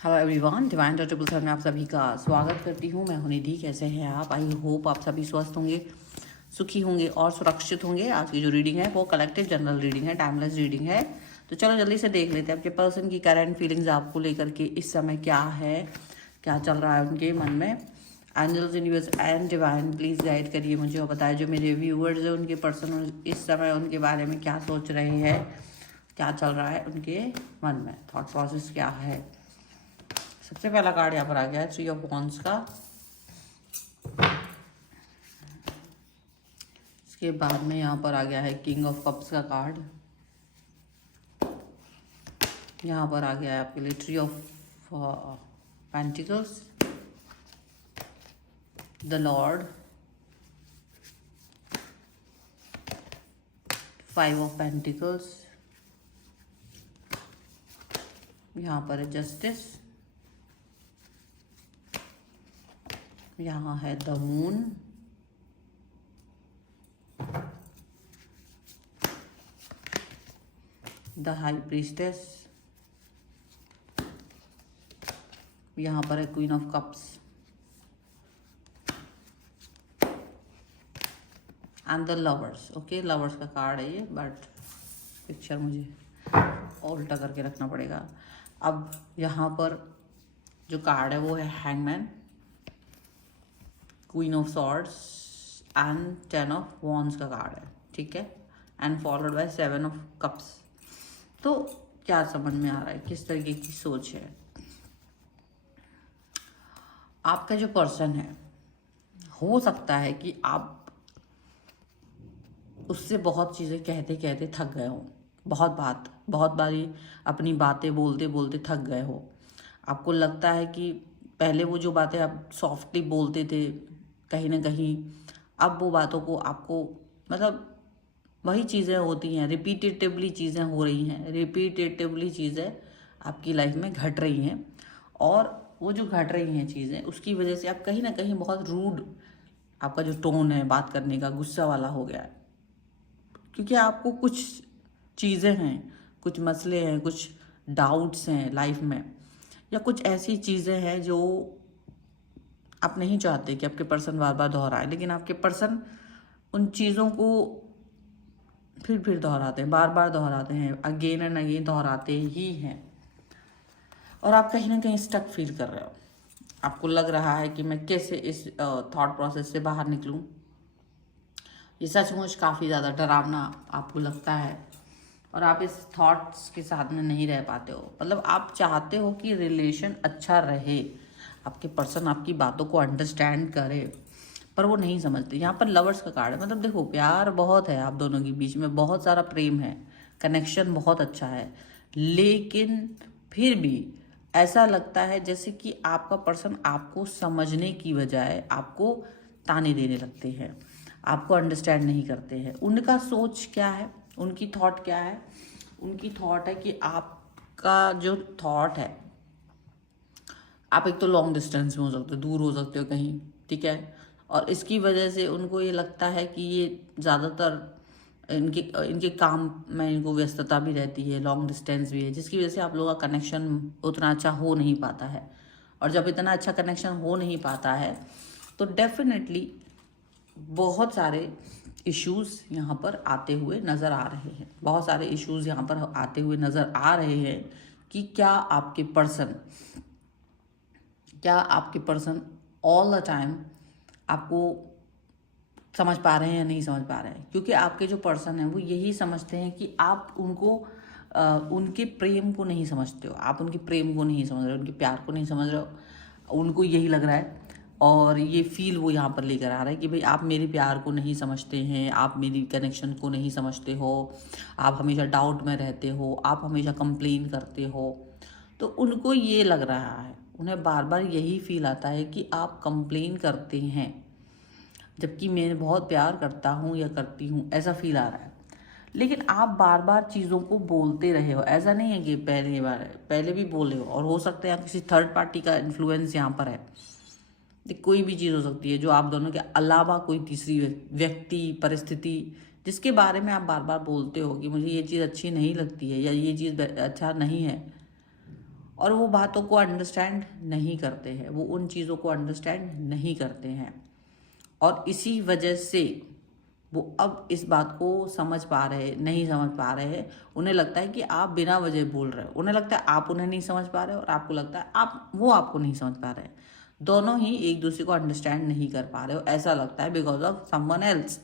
Hello everyone, divine touchable sir में आप सभी का स्वागत करती हूँ। मैं हूं निधि। कैसे हैं आप? आई होप आप सभी स्वस्थ होंगे, सुखी होंगे और सुरक्षित होंगे। आज की जो रीडिंग है वो कलेक्टिव जनरल रीडिंग है, टाइमलेस रीडिंग है। तो चलो जल्दी से देख लेते हैं आपके पर्सन की करंट फीलिंग्स आपको लेकर के इस समय क्या है, क्या चल रहा है उनके मन में। Angels, universe and divine please guide करिए मुझे और बताएं जो मेरे व्यूअर्स हैं उनके पर्सन इस समय उनके बारे में क्या सोच रहे हैं, क्या चल रहा है उनके मन में, थॉट प्रोसेस क्या है। सबसे पहला कार्ड यहाँ पर आ गया है 3 ऑफ वॉन्ड्स का। इसके बाद में यहाँ पर आ गया है किंग ऑफ कप्स का कार्ड। यहाँ पर आ गया है आपके लिए 3 of pentacles, the Lord, 5 of pentacles, यहाँ पर है जस्टिस, यहाँ है the moon, the high priestess, यहाँ पर है queen of cups and the lovers. Okay, lovers का कार्ड है ये, बट पिक्चर मुझे उल्टा करके रखना पड़ेगा। अब यहाँ पर जो कार्ड है वो है hangman, queen of swords and 10 of wands का कार्ड है, ठीक है, and followed by 7 of cups. तो क्या समझ में आ रहा है, किस तरीके की सोच है आपका जो पर्सन है? हो सकता है कि आप उससे बहुत चीज़ें कहते कहते थक गए हो, बहुत बारी अपनी बातें बोलते बोलते थक गए हो। आपको लगता है कि पहले वो जो बातें आप सॉफ्टली बोलते थे कहीं ना कहीं, अब वो बातों को आपको मतलब वही चीज़ें होती हैं, रिपीटेटिवली चीज़ें हो रही हैं, रिपीटेटिवली चीज़ें आपकी लाइफ में घट रही हैं। और वो जो घट रही हैं चीज़ें, उसकी वजह से आप कहीं ना कहीं बहुत रूड, आपका जो टोन है बात करने का गुस्सा वाला हो गया है। क्योंकि आपको कुछ चीज़ें हैं, कुछ मसले हैं, कुछ डाउट्स हैं लाइफ में, या कुछ ऐसी चीज़ें हैं जो आप नहीं चाहते कि आपके पर्सन बार बार दोहराए, लेकिन आपके पर्सन उन चीज़ों को फिर दोहराते हैं, बार बार दोहराते हैं, अगेन एंड अगेन दोहराते ही हैं। और आप कहीं ना कहीं स्टक फील कर रहे हो। आपको लग रहा है कि मैं कैसे इस थॉट प्रोसेस से बाहर निकलूं। ये सचमुच काफ़ी ज़्यादा डरावना आपको लगता है और आप इस थॉट्स के साथ में नहीं रह पाते हो। मतलब आप चाहते हो कि रिलेशन अच्छा रहे, आपके पर्सन आपकी बातों को अंडरस्टैंड करे, पर वो नहीं समझते। यहाँ पर लवर्स का कार्ड है। मतलब देखो, प्यार बहुत है आप दोनों के बीच में, बहुत सारा प्रेम है, कनेक्शन बहुत अच्छा है, लेकिन फिर भी ऐसा लगता है जैसे कि आपका पर्सन आपको समझने की बजाय आपको ताने देने लगते हैं, आपको अंडरस्टैंड नहीं करते हैं। उनका सोच क्या है, उनकी थॉट क्या है? उनकी थॉट है कि आपका जो थॉट है, आप एक तो लॉन्ग डिस्टेंस में हो सकते हो, दूर हो सकते हो कहीं, ठीक है, और इसकी वजह से उनको ये लगता है कि ये ज़्यादातर इनके इनके काम में इनको व्यस्तता भी रहती है, लॉन्ग डिस्टेंस भी है, जिसकी वजह से आप लोगों का कनेक्शन उतना अच्छा हो नहीं पाता है। और जब इतना अच्छा कनेक्शन हो नहीं पाता है तो डेफिनेटली बहुत सारे इश्यूज़ यहाँ पर आते हुए नज़र आ रहे हैं, बहुत सारे इश्यूज़ यहाँ पर आते हुए नज़र आ रहे हैं कि क्या आपके पर्सन ऑल द टाइम आपको समझ पा रहे हैं या नहीं समझ पा रहे हैं। क्योंकि आपके जो पर्सन हैं वो यही समझते हैं कि आप उनको उनके प्रेम को नहीं समझते हो, आप उनके प्रेम को नहीं समझ रहे हो, उनके प्यार को नहीं समझ रहे हो। उनको यही लग रहा है और ये फील वो यहाँ पर लेकर आ रहा है कि भाई आप मेरे प्यार को नहीं समझते हैं, आप मेरी कनेक्शन को नहीं समझते हो, आप हमेशा डाउट में रहते हो, आप हमेशा कंप्लेन करते हो। तो उनको ये लग रहा है, उन्हें बार बार यही फील आता है कि आप कंप्लेन करते हैं जबकि मैं बहुत प्यार करता हूँ या करती हूँ, ऐसा फील आ रहा है। लेकिन आप बार बार चीज़ों को बोलते रहे हो, ऐसा नहीं है कि पहले भी बोले हो, और हो सकता है किसी थर्ड पार्टी का इन्फ्लुएंस यहाँ पर है। कोई भी चीज़ हो सकती है जो आप दोनों के अलावा कोई तीसरी व्यक्ति, परिस्थिति, जिसके बारे में आप बार बार बोलते हो कि मुझे ये चीज़ अच्छी नहीं लगती है या ये चीज़ अच्छा नहीं है, और वो बातों को अंडरस्टैंड नहीं करते हैं, वो उन चीज़ों को अंडरस्टैंड नहीं करते हैं। और इसी वजह से वो अब इस बात को नहीं समझ पा रहे हैं। उन्हें लगता है कि आप बिना वजह बोल रहे हो, उन्हें लगता है आप उन्हें नहीं समझ पा रहे हो, और आपको लगता है वो आपको नहीं समझ पा रहे हैं। दोनों ही एक दूसरे को अंडरस्टैंड नहीं कर पा रहे हो, ऐसा लगता है, बिकॉज ऑफ समवन एल्स।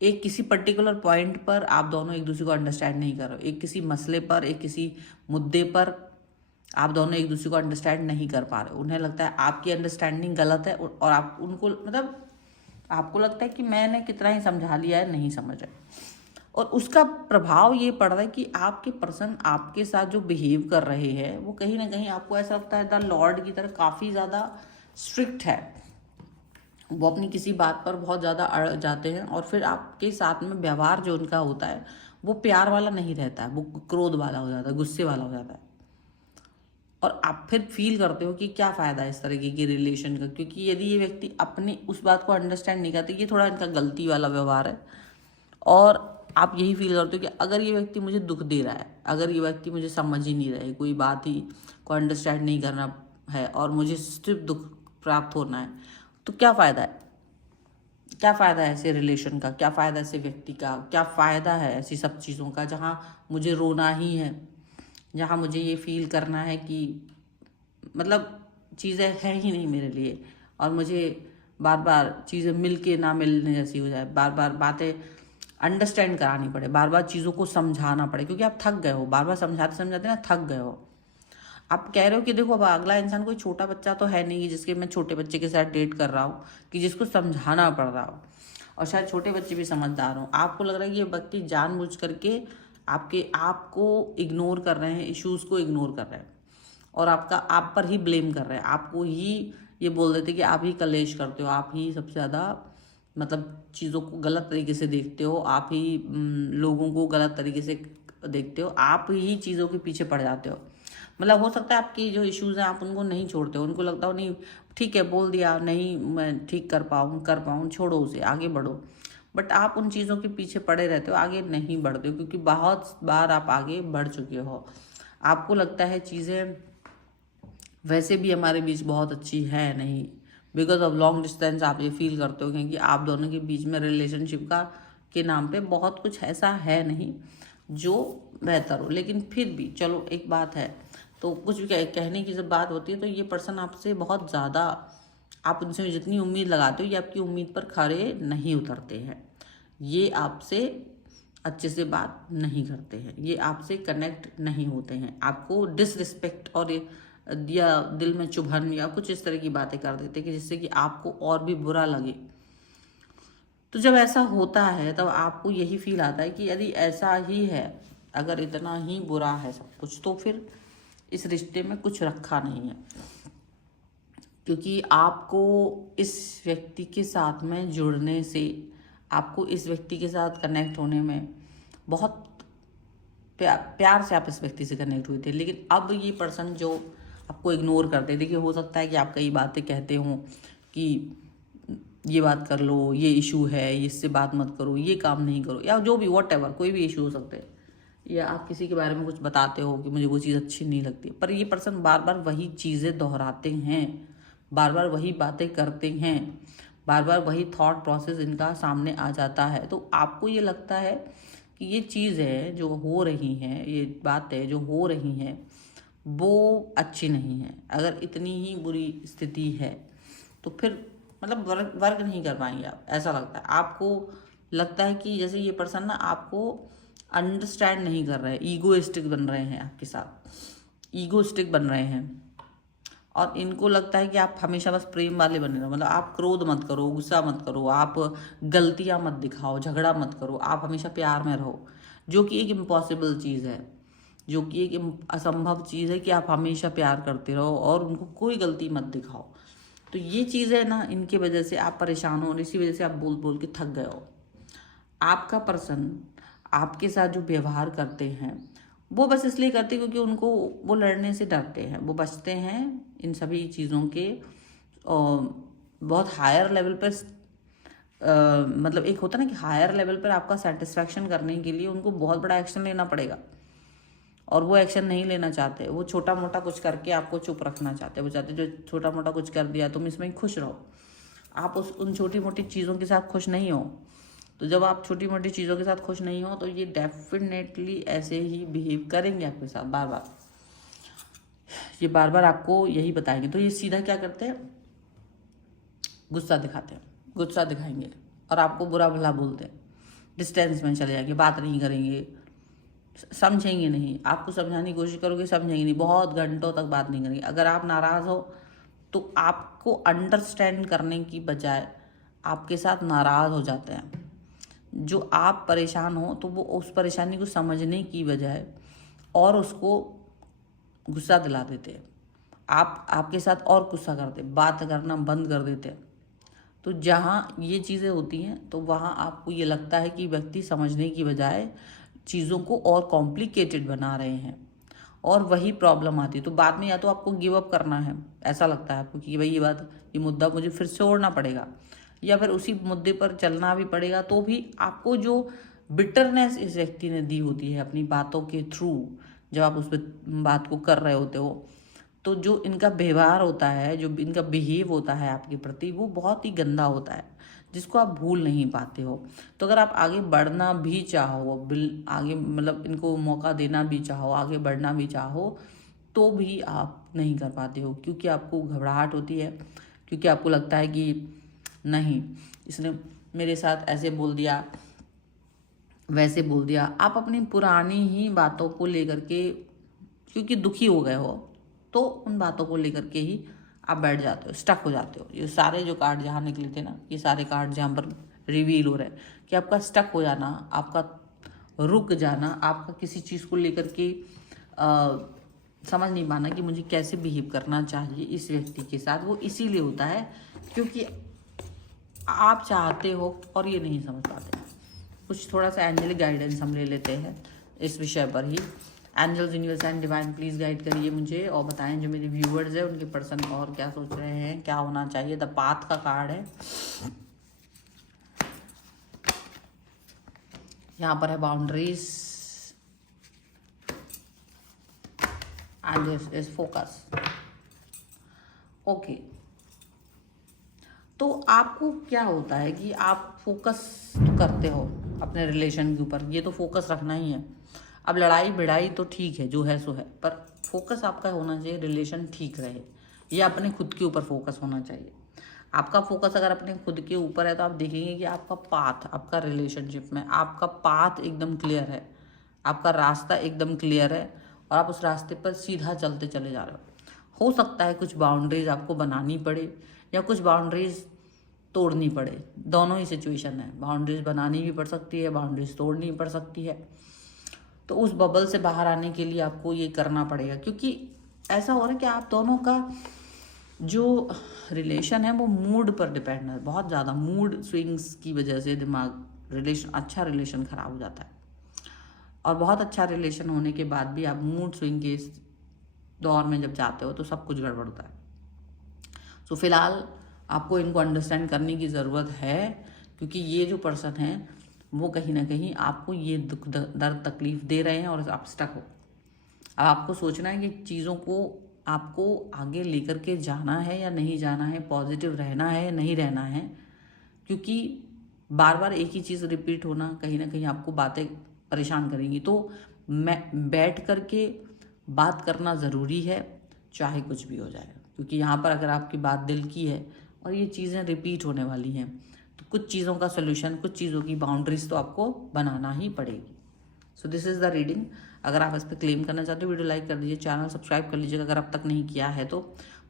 एक किसी पर्टिकुलर पॉइंट पर आप दोनों एक दूसरे को अंडरस्टैंड नहीं कर रहे हो, एक किसी मसले पर, एक किसी मुद्दे पर आप दोनों एक दूसरे को अंडरस्टैंड नहीं कर पा रहे हो। उन्हें लगता है आपकी अंडरस्टैंडिंग गलत है, और आप उनको मतलब आपको लगता है कि मैंने कितना ही समझा लिया है, नहीं समझ रहे। और उसका प्रभाव ये पड़ रहा है कि आपके पर्सन आपके साथ जो बिहेव कर रहे हैं वो कहीं ना कहीं आपको ऐसा लगता है द लॉर्ड की तरह काफ़ी ज़्यादा स्ट्रिक्ट है। वो अपनी किसी बात पर बहुत ज़्यादा अड़ जाते हैं, और फिर आपके साथ में व्यवहार जो उनका होता है वो प्यार वाला नहीं रहता है, वो क्रोध वाला हो जाता है, गुस्से वाला हो जाता है। और आप फिर फील करते हो कि क्या फ़ायदा है इस तरीके की रिलेशन का, क्योंकि यदि ये व्यक्ति अपनी उस बात को अंडरस्टैंड नहीं करते, ये थोड़ा इनका गलती वाला व्यवहार है। और आप यही फील करते हो कि अगर ये व्यक्ति मुझे दुख दे रहा है, अगर ये व्यक्ति मुझे समझ ही नहीं रहे, कोई बात ही को अंडरस्टैंड नहीं करना है, और मुझे सिर्फ दुख प्राप्त होना है, तो क्या फ़ायदा है? क्या फ़ायदा है ऐसे रिलेशन का? क्या फ़ायदा ऐसे व्यक्ति का? क्या फ़ायदा है ऐसी सब चीज़ों का, जहाँ मुझे रोना ही है, जहाँ मुझे ये फील करना है कि मतलब चीज़ें हैं ही नहीं मेरे लिए, और मुझे बार बार चीज़ें मिल के ना मिलने जैसी हो जाए, बार बार बातें अंडरस्टैंड करानी पड़े, बार बार चीज़ों को समझाना पड़े, क्योंकि आप थक गए हो, बार बार समझाते समझाते ना थक गए हो। आप कह रहे हो कि देखो अब अगला इंसान कोई छोटा बच्चा तो है नहीं कि जिसके मैं छोटे बच्चे के साथ डेट कर रहा हूँ, कि जिसको समझाना पड़ रहा हो, और शायद छोटे बच्चे भी समझदार हों। आपको लग रहा है कि ये व्यक्ति जानबूझ करके आपको इग्नोर कर रहे हैं, इश्यूज़ को इग्नोर कर रहे हैं, और आप पर ही ब्लेम कर रहे हैं, आपको ही ये बोल देते कि आप ही कलेश करते हो, आप ही सबसे ज़्यादा मतलब चीज़ों को गलत तरीके से देखते हो, आप ही लोगों को गलत तरीके से देखते हो, आप ही चीज़ों के पीछे पड़ जाते हो। मतलब हो सकता है आपकी जो इश्यूज़ हैं आप उनको नहीं छोड़ते हो, उनको लगता हो नहीं ठीक है, बोल दिया, नहीं मैं ठीक कर पाऊँ, छोड़ो उसे, आगे बढ़ो। बट आप उन चीज़ों के पीछे पड़े रहते हो, आगे नहीं बढ़ते हो, क्योंकि बहुत बार आप आगे बढ़ चुके हो। आपको लगता है चीज़ें वैसे भी हमारे बीच बहुत अच्छी है नहीं, बिकॉज ऑफ लॉन्ग डिस्टेंस आप ये फील करते हो, क्योंकि आप दोनों के बीच में रिलेशनशिप के नाम पे बहुत कुछ ऐसा है नहीं जो बेहतर हो। लेकिन फिर भी चलो एक बात है, तो कुछ भी कहने की जब बात होती है, तो ये पर्सन आपसे बहुत ज़्यादा, आप उनसे जितनी उम्मीद लगाते हो ये आपकी उम्मीद पर खरे नहीं उतरते हैं, ये आपसे अच्छे से बात नहीं करते हैं, ये आपसे कनेक्ट नहीं होते हैं, आपको डिसरिस्पेक्ट और या दिल में चुभन या कुछ इस तरह की बातें कर देते हैं कि जिससे कि आपको और भी बुरा लगे। तो जब ऐसा होता है तब आपको यही फील आता है कि यदि ऐसा ही है, अगर इतना ही बुरा है सब कुछ, तो फिर इस रिश्ते में कुछ रखा नहीं है, क्योंकि आपको इस व्यक्ति के साथ में जुड़ने से, आपको इस व्यक्ति के साथ कनेक्ट होने में बहुत प्यार से आप इस व्यक्ति से कनेक्ट हुए थे। लेकिन अब ये पर्सन जो आपको इग्नोर करते, देखिए हो सकता है कि आप कई बातें कहते हो कि ये बात कर लो, ये इशू है, इससे बात मत करो, ये काम नहीं करो, या जो भी व्हाटएवर कोई भी इशू हो सकते हैं, या आप किसी के बारे में कुछ बताते हो कि मुझे वो चीज़ अच्छी नहीं लगती, पर ये पर्सन बार बार वही चीज़ें दोहराते हैं, बार बार वही बातें करते हैं, बार बार वही थॉट प्रोसेस इनका सामने आ जाता है। तो आपको ये लगता है कि ये चीज़ें जो हो रही हैं, ये बातें जो हो रही हैं वो अच्छी नहीं है। अगर इतनी ही बुरी स्थिति है तो फिर मतलब वर्क नहीं कर पाएंगे आप, ऐसा लगता है। आपको लगता है कि जैसे ये पर्सन ना आपको अंडरस्टैंड नहीं कर रहे हैं, ईगोइस्टिक बन रहे हैं आपके साथ, ईगोइस्टिक बन रहे हैं, और इनको लगता है कि आप हमेशा बस प्रेम वाले बने रहो, मतलब आप क्रोध मत करो, गुस्सा मत करो, आप गलतियां मत दिखाओ, झगड़ा मत करो, आप हमेशा प्यार में रहो, जो कि एक इम्पॉसिबल चीज़ है, जो कि एक असंभव चीज़ है कि आप हमेशा प्यार करते रहो और उनको कोई गलती मत दिखाओ। तो ये चीज़ है ना, इनकी वजह से आप परेशान हो, और इसी वजह से आप बोल बोल के थक गए हो। आपका पर्सन आपके साथ जो व्यवहार करते हैं वो बस इसलिए करते हैं क्योंकि उनको वो लड़ने से डरते हैं, वो बचते हैं इन सभी चीज़ों के बहुत हायर लेवल पर। मतलब एक होता ना कि हायर लेवल पर आपका सेटिस्फैक्शन करने के लिए उनको बहुत बड़ा एक्शन लेना पड़ेगा, और वो एक्शन नहीं लेना चाहते, वो छोटा मोटा कुछ करके आपको चुप रखना चाहते हैं। वो चाहते जो छोटा मोटा कुछ कर दिया तुम इसमें खुश रहो, आप उन छोटी मोटी चीज़ों के साथ खुश नहीं हो। तो जब आप छोटी मोटी चीज़ों के साथ खुश नहीं हो तो ये डेफिनेटली ऐसे ही बिहेव करेंगे आपके साथ बार बार, ये बार बार आपको यही बताएंगे। तो ये सीधा क्या करते हैं, गुस्सा दिखाते हैं, गुस्सा दिखाएंगे और आपको बुरा भला बोलते हैं, डिस्टेंस में चले जाएंगे, बात नहीं करेंगे, समझेंगे नहीं, आपको समझाने की कोशिश करोगे समझेंगे नहीं, बहुत घंटों तक बात नहीं करेंगे। अगर आप नाराज़ हो तो आपको अंडरस्टैंड करने की बजाय आपके साथ नाराज़ हो जाते हैं। जो आप परेशान हो तो वो उस परेशानी को समझने की बजाय और उसको गुस्सा दिला देते हैं, आपके साथ और गुस्सा करते, बात करना बंद कर देते हैं। तो जहाँ ये चीज़ें होती हैं तो वहाँ आपको ये लगता है कि व्यक्ति समझने की बजाय चीज़ों को और कॉम्प्लिकेटेड बना रहे हैं और वही प्रॉब्लम आती है। तो बाद में या तो आपको गिव अप करना है, ऐसा लगता है आपको कि भाई ये मुद्दा मुझे फिर से छोड़ना पड़ेगा, या फिर उसी मुद्दे पर चलना भी पड़ेगा। तो भी आपको जो बिटरनेस इस व्यक्ति ने दी होती है अपनी बातों के थ्रू, जब आप उस बात को कर रहे होते हो, तो जो इनका व्यवहार होता है, जो इनका बिहेव होता है आपके प्रति, वो बहुत ही गंदा होता है जिसको आप भूल नहीं पाते हो। तो अगर आप आगे बढ़ना भी चाहो, आगे मतलब इनको मौका देना भी चाहो, आगे बढ़ना भी चाहो, तो भी आप नहीं कर पाते हो, क्योंकि आपको घबराहट होती है, क्योंकि आपको लगता है कि नहीं इसने मेरे साथ ऐसे बोल दिया वैसे बोल दिया। आप अपनी पुरानी ही बातों को लेकर के क्योंकि दुखी हो गए हो तो उन बातों को लेकर के ही आप बैठ जाते हो, स्टक हो जाते हो। ये सारे जो कार्ड जहाँ निकले थे ना, ये सारे कार्ड जहाँ पर रिवील हो रहे हैं कि आपका स्टक हो जाना, आपका रुक जाना, आपका किसी चीज़ को लेकर के समझ नहीं पाना कि मुझे कैसे बिहेव करना चाहिए इस व्यक्ति के साथ, वो इसीलिए होता है क्योंकि आप चाहते हो और ये नहीं समझ पाते। कुछ थोड़ा सा एंजलिक गाइडेंस हम ले लेते हैं इस विषय पर ही। Angels, universe and divine please guide करिए मुझे और बताएं जो मेरे व्यूअर्स हैं उनके पर्सन और क्या सोच रहे हैं, क्या होना चाहिए। द पाथ का कार्ड है, यहाँ पर है boundaries and this is focus. Okay, तो आपको क्या होता है कि आप फोकस करते हो अपने रिलेशन के ऊपर, ये तो फोकस रखना ही है। अब लड़ाई भिड़ाई तो ठीक है, जो है सो है, पर फोकस आपका होना चाहिए रिलेशन ठीक रहे, या अपने खुद के ऊपर फोकस होना चाहिए। आपका फोकस अगर अपने खुद के ऊपर है तो आप देखेंगे कि आपका पाथ, आपका रिलेशनशिप में आपका पाथ एकदम क्लियर है, आपका रास्ता एकदम क्लियर है और आप उस रास्ते पर सीधा चलते चले जा रहे हो। हो सकता है कुछ बाउंड्रीज आपको बनानी पड़े या कुछ बाउंड्रीज तोड़नी पड़े, दोनों ही सिचुएशन है। बाउंड्रीज बनानी भी पड़ सकती है, बाउंड्रीज तोड़नी भी पड़ सकती है। तो उस बबल से बाहर आने के लिए आपको ये करना पड़ेगा, क्योंकि ऐसा हो रहा है कि आप दोनों का जो रिलेशन है वो मूड पर डिपेंड है, बहुत ज़्यादा मूड स्विंग्स की वजह से अच्छा रिलेशन खराब हो जाता है। और बहुत अच्छा रिलेशन होने के बाद भी आप मूड स्विंग के इस दौर में जब जाते हो तो सब कुछ गड़बड़ होता है। सो फिलहाल आपको इनको अंडरस्टैंड करने की ज़रूरत है, क्योंकि ये जो पर्सन है वो कहीं ना कहीं आपको ये दुख दर्द तकलीफ दे रहे हैं और आप स्टक हो। अब आपको सोचना है कि चीज़ों को आपको आगे लेकर के जाना है या नहीं जाना है, पॉजिटिव रहना है या नहीं रहना है, क्योंकि बार बार एक ही चीज़ रिपीट होना कहीं ना कहीं आपको बातें परेशान करेंगी। तो मैं बैठ करके बात करना ज़रूरी है, चाहे कुछ भी हो जाए, क्योंकि यहाँ पर अगर आपकी बात दिल की है और ये चीज़ें रिपीट होने वाली हैं तो कुछ चीज़ों का सोल्यूशन, कुछ चीज़ों की बाउंड्रीज तो आपको बनाना ही पड़ेगी। So this is the reading. अगर आप इस पर क्लेम करना चाहते हो वीडियो लाइक कर दीजिए, चैनल सब्सक्राइब कर लीजिएगा अगर अब तक नहीं किया है तो।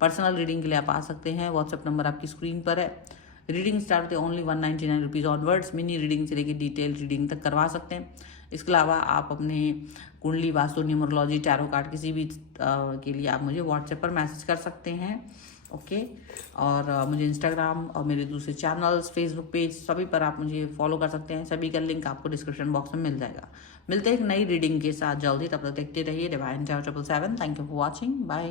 पर्सनल रीडिंग के लिए आप आ सकते हैं, व्हाट्सएप नंबर आपकी स्क्रीन पर है। रीडिंग स्टार्ट होते only 199 rupees onwards. Mini reading से लेकर डिटेल रीडिंग तक करवा सकते हैं। इसके अलावा आप अपने कुंडली, वास्तु, न्यूमरोलॉजी, टैरो कार्ड किसी भी के लिए आप मुझे व्हाट्सएप पर मैसेज कर सकते हैं। ओके, और मुझे इंस्टाग्राम और मेरे दूसरे चैनल्स, फेसबुक पेज सभी पर आप मुझे फॉलो कर सकते हैं। सभी का लिंक आपको डिस्क्रिप्शन बॉक्स में मिल जाएगा। मिलते हैं एक नई रीडिंग के साथ जल्दी, तब तक देखते रहिए divine 777। Thank you for watching, bye.